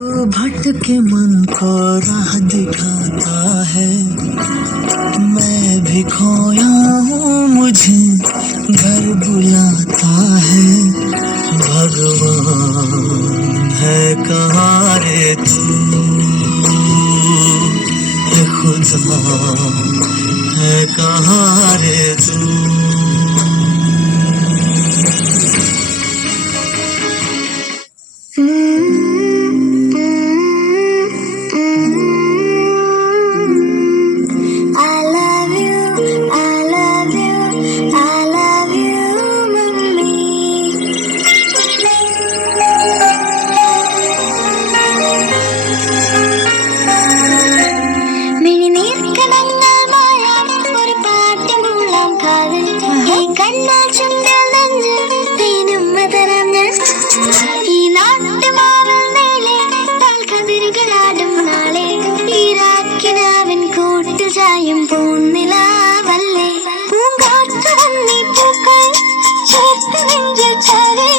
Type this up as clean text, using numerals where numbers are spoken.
वो भटके मन को राह दिखाता है। मैं भी खोया हूँ, मुझे घर बुलाता है। भगवान है कहाँ रे तू, ये खुदा है कहाँ रे तू। I love you, I love you, I love you, mummy. മിഴിനീർക്കണങ്ങൾ മായാം ഒരു പാട്ടുമൂളാം കാതിൽ ഈ കണ്ണാൽ ചുണ്ടിൽ നെഞ്ചിൽ തേനും മതറഞ്ഞ് ഈ നാട്ടുമാവിൽ നീളെ പാൽക്കതിരുകളാടും നാളെ ഈരാക്കിനാവിൻ കൂട്ടിൽ ചായും പൂന്നിലാവല്ലേ പൂങ്കാറ്റ് വന്നീ പൂക്കൾ ചേർത്ത് നെഞ്ചിൽ ചാരി